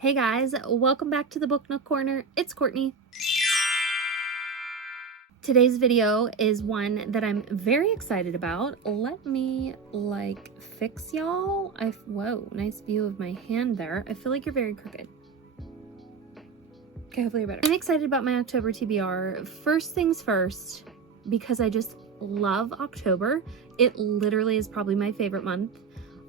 Hey guys, welcome back to the Book Nook Corner. It's Courtney. Today's video is one that I'm very excited about. Let me fix y'all. Whoa, nice view of my hand there. I feel like you're very crooked. Okay, hopefully you're better. I'm excited about my October TBR. First things first, because I just love October. It literally is probably my favorite month.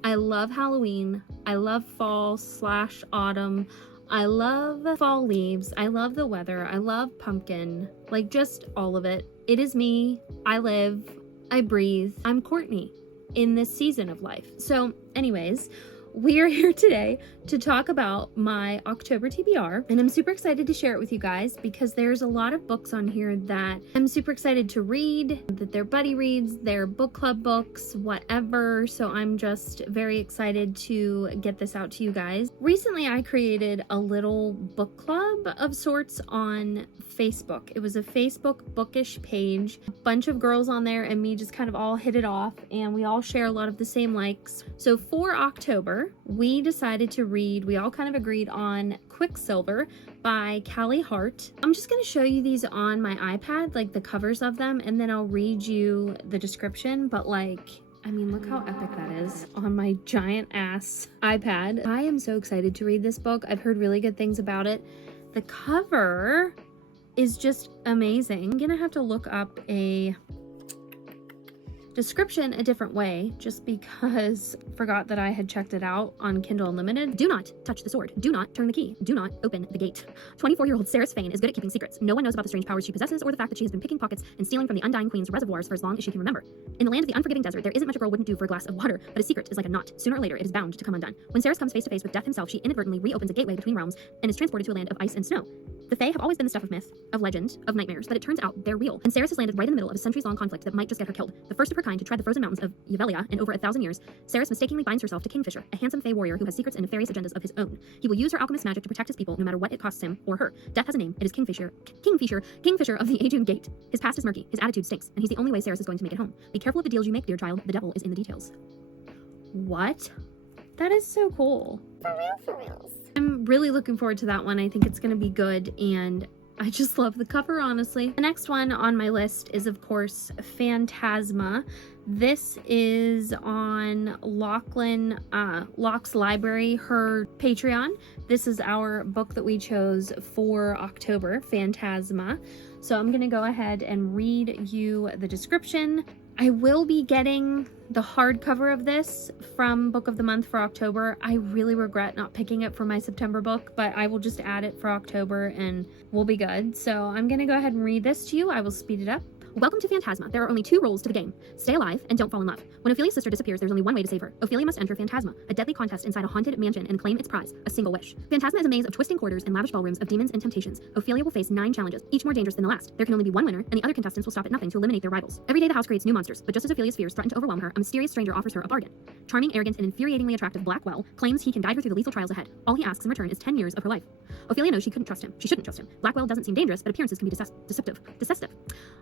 I love Halloween. I love fall/autumn. I love fall leaves. I love the weather. I love pumpkin. Like, just all of it. It is me. I live. I breathe. I'm Courtney in this season of life. So anyways, we are here today to talk about my October TBR, and I'm super excited to share it with you guys because there's a lot of books on here that I'm super excited to read, that they're buddy reads, they're book club books, whatever. So I'm just very excited to get this out to you guys. Recently, I created a little book club of sorts on Facebook. It was a Facebook bookish page. A bunch of girls on there and me just kind of all hit it off, and we all share a lot of the same likes. So for October, we decided to read, we all kind of agreed on Quicksilver by Callie Hart. I'm just going to show you these on my iPad, like the covers of them, and then I'll read you the description. But I mean, look how epic that is on my giant ass iPad. I am so excited to read this book. I've heard really good things about it. The cover is just amazing. I'm gonna have to look up a description a different way just because I forgot that I had checked it out on Kindle Unlimited. Do not touch the sword. Do not turn the key. Do not open the gate. 24-year-old Sarah Fane is good at keeping secrets. No one knows about the strange powers she possesses or the fact that she has been picking pockets and stealing from the Undying Queen's reservoirs for as long as she can remember. In the land of the unforgiving desert, there isn't much a girl wouldn't do for a glass of water, but a secret is like a knot. Sooner or later, it is bound to come undone. When Sarah comes face to face with death himself, she inadvertently reopens a gateway between realms and is transported to a land of ice and snow. The Fae have always been the stuff of myth, of legend, of nightmares, but it turns out they're real, and Ceres has landed right in the middle of a centuries-long conflict that might just get her killed. The first of her kind to tread the frozen mountains of Yvelia in over 1,000 years, Ceres mistakenly binds herself to Kingfisher, a handsome Fae warrior who has secrets and nefarious agendas of his own. He will use her alchemist magic to protect his people, no matter what it costs him or her. Death has a name. It is Kingfisher of the Aegean Gate. His past is murky, his attitude stinks, and he's the only way Ceres is going to make it home. Be careful of the deals you make, dear child. The devil is in the details. What? That is so cool. For reals. I'm really looking forward to that one. I think it's going to be good, and I just love the cover, honestly. The next one on my list is, of course, Fantasia. This is on Locke's Library, her Patreon. This is our book that we chose for October, Fantasia. So I'm going to go ahead and read you the description. I will be getting the hardcover of this from Book of the Month for October. I really regret not picking it for my September book, but I will just add it for October and we'll be good. So I'm gonna go ahead and read this to you. I will speed it up. Welcome to Fantasia. There are only two rules to the game. Stay alive and don't fall in love. When Ophelia's sister disappears, there's only one way to save her. Ophelia must enter Fantasia, a deadly contest inside a haunted mansion, and claim its prize, a single wish. Fantasia is a maze of twisting corridors and lavish ballrooms of demons and temptations. Ophelia will face 9 challenges, each more dangerous than the last. There can only be one winner, and the other contestants will stop at nothing to eliminate their rivals. Every day the house creates new monsters, but just as Ophelia's fears threaten to overwhelm her, a mysterious stranger offers her a bargain. Charming, arrogant, and infuriatingly attractive Blackwell claims he can guide her through the lethal trials ahead. All he asks in return is 10 years of her life. Ophelia knows she shouldn't trust him. Blackwell doesn't seem dangerous, but appearances can be deceptive.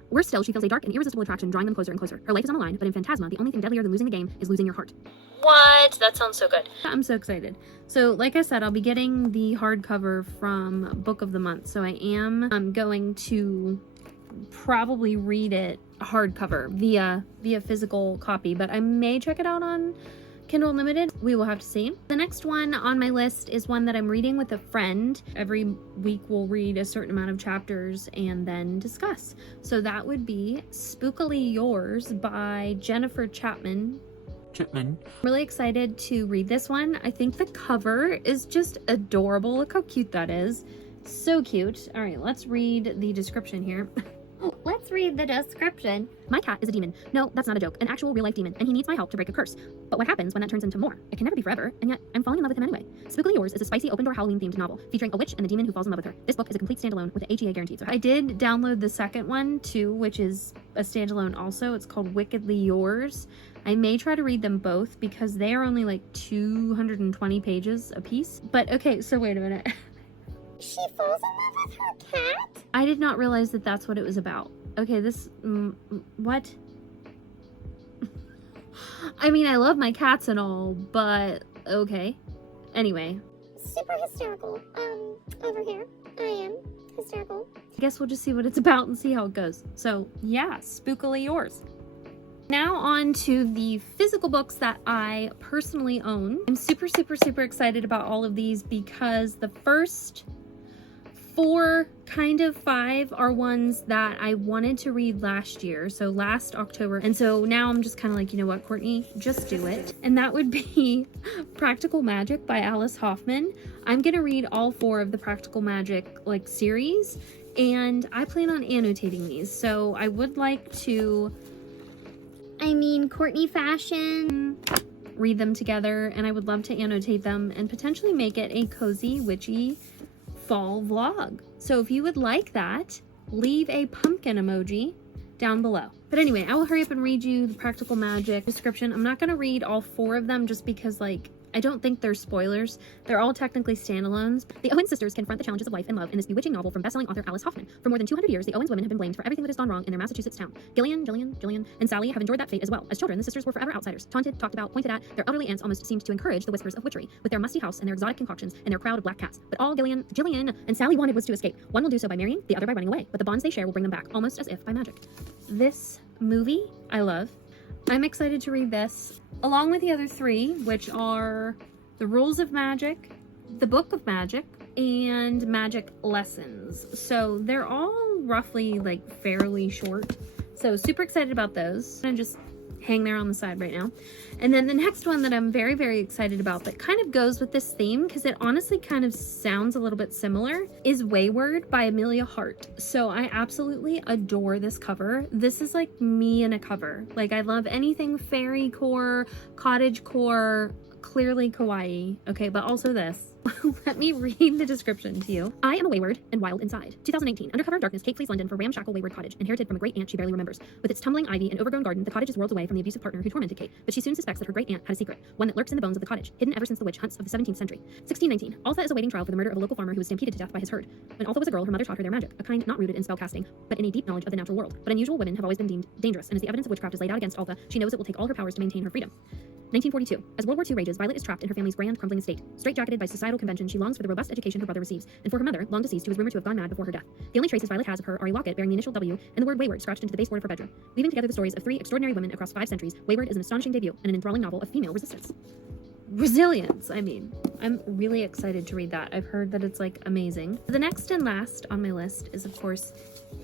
Worse still, she feels a dark and irresistible attraction drawing them closer and closer. Her life is on the line, but in Fantasia, the only thing deadlier than losing the game is losing your heart. What? That sounds so good. I'm so excited. So, like I said, I'll be getting the hardcover from Book of the Month. So I'm going to probably read it hardcover via physical copy, but I may check it out on Kindle Unlimited. We will have to see. The next one on my list is one that I'm reading with a friend. Every week we'll read a certain amount of chapters and then discuss. So that would be Spookily Yours by Jennifer Chapman. I'm really excited to read this one. I think the cover is just adorable. Look how cute that is. So cute. All right, let's read the description here. Let's read the description. My cat is a demon. No, that's not a joke. An actual real-life demon, and he needs my help to break a curse. But what happens when that turns into more? It can never be forever, and yet I'm falling in love with him anyway. Spookily Yours is a spicy open-door Halloween-themed novel featuring a witch and the demon who falls in love with her. This book is a complete standalone with a HEA guaranteed. So I did download the second one too, which is a standalone also. It's called Wickedly Yours. I may try to read them both because they are only like 220 pages a piece. But okay, so wait a minute. She falls in love with her cat? I did not realize that that's what it was about. Okay, what? I mean, I love my cats and all, but okay. Anyway. super hysterical over here. I am hysterical. I guess we'll just see what it's about and see how it goes. So yeah, spookily yours. Now on to the physical books that I personally own. I'm super excited about all of these because the first 4, kind of 5 are ones that I wanted to read last year, so last October. And so now I'm just kind of like, you know what, Courtney, just do it. And that would be Practical Magic by Alice Hoffman. I'm gonna read all 4 of the Practical Magic like series, and I plan on annotating these. So I would like to, Courtney fashion, read them together, and I would love to annotate them and potentially make it a cozy, witchy fall vlog. So if you would like that, leave a pumpkin emoji down below. But anyway, I will hurry up and read you the Practical Magic description. I'm not going to read all 4 of them just because, like, I don't think they're spoilers. They're all technically standalones. The Owen sisters confront the challenges of life and love in this bewitching novel from bestselling author Alice Hoffman. For more than 200 years, the Owens women have been blamed for everything that has gone wrong in their Massachusetts town. Jillian, and Sally have endured that fate as well. As children, the sisters were forever outsiders, taunted, talked about, pointed at. Their elderly aunts almost seemed to encourage the whispers of witchery, with their musty house and their exotic concoctions and their crowd of black cats. But all Jillian, and Sally wanted was to escape. One will do so by marrying, the other by running away. But the bonds they share will bring them back, almost as if by magic. This movie, I love. I'm excited to read this, along with the other 3, which are The Rules of Magic, The Book of Magic, and Magic Lessons. So they're all roughly like fairly short. So super excited about those. And just hang there on the side right now. And then the next one that I'm very excited about that kind of goes with this theme, because it honestly kind of sounds a little bit similar, is Wayward by Amelia Hart. So I absolutely adore this cover. This is like me in a cover. Like, I love anything fairy core, cottage core, clearly kawaii, okay, but also this. Let me read the description to you. I am a wayward and wild inside. 2018. Under cover of darkness, Kate flees London for ramshackle Wayward Cottage, inherited from a great aunt she barely remembers. With its tumbling ivy and overgrown garden, the cottage is worlds away from the abusive partner who tormented Kate, but she soon suspects that her great aunt had a secret, one that lurks in the bones of the cottage, hidden ever since the witch hunts of the 17th century. 1619. Altha is awaiting trial for the murder of a local farmer who was stampeded to death by his herd. When Altha was a girl, her mother taught her their magic, a kind not rooted in spellcasting, but in a deep knowledge of the natural world. But unusual women have always been deemed dangerous, and as the evidence of witchcraft is laid out against Altha, she knows it will take all her powers to maintain her freedom. 1942. As World War II rages, Violet is trapped in her family's grand, crumbling estate. Straitjacketed by societal convention, she longs for the robust education her brother receives, and for her mother, long deceased, who is rumored to have gone mad before her death. The only traces Violet has of her are a locket bearing the initial W and the word Wayward scratched into the baseboard of her bedroom. Weaving together the stories of 3 extraordinary women across 5 centuries, Wayward is an astonishing debut and an enthralling novel of female resistance. Resilience, I'm really excited to read that. I've heard that it's like amazing. The next and last on my list is, of course,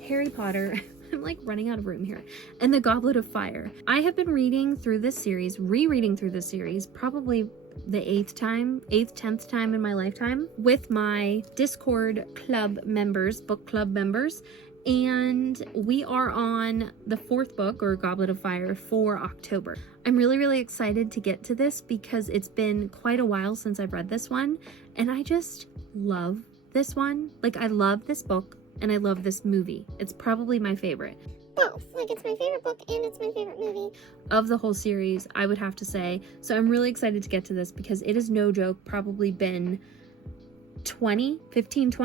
Harry Potter. I'm like running out of room here. And The Goblet of Fire. I have been reading through this series, rereading through this series, probably the 10th time in my lifetime, with my Discord club members, book club members. And we are on the 4th book, or Goblet of Fire, for October. I'm really excited to get to this because it's been quite a while since I've read this one, and I just love this one. Like, I love this book and I love this movie. It's probably my favorite. Both. Like, it's my favorite book and it's my favorite movie. Of the whole series, I would have to say. So I'm really excited to get to this because it is no joke probably been 20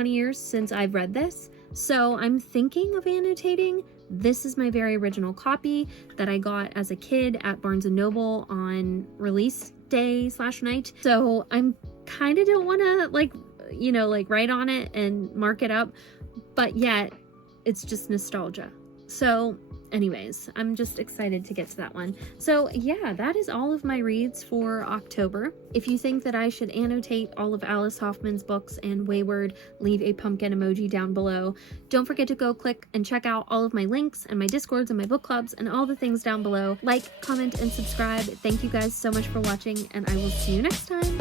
years since I've read this. So I'm thinking of annotating. This is my very original copy that I got as a kid at Barnes & Noble on release day / night. So I'm kind of don't want to like write on it and mark it up, but yet it's just nostalgia. So anyways, I'm just excited to get to that one. So yeah, that is all of my reads for October. If you think that I should annotate all of Alice Hoffman's books and Wayward, leave a pumpkin emoji down below. Don't forget to go click and check out all of my links and my Discords and my book clubs and all the things down below. Like, comment, and subscribe. Thank you guys so much for watching, and I will see you next time.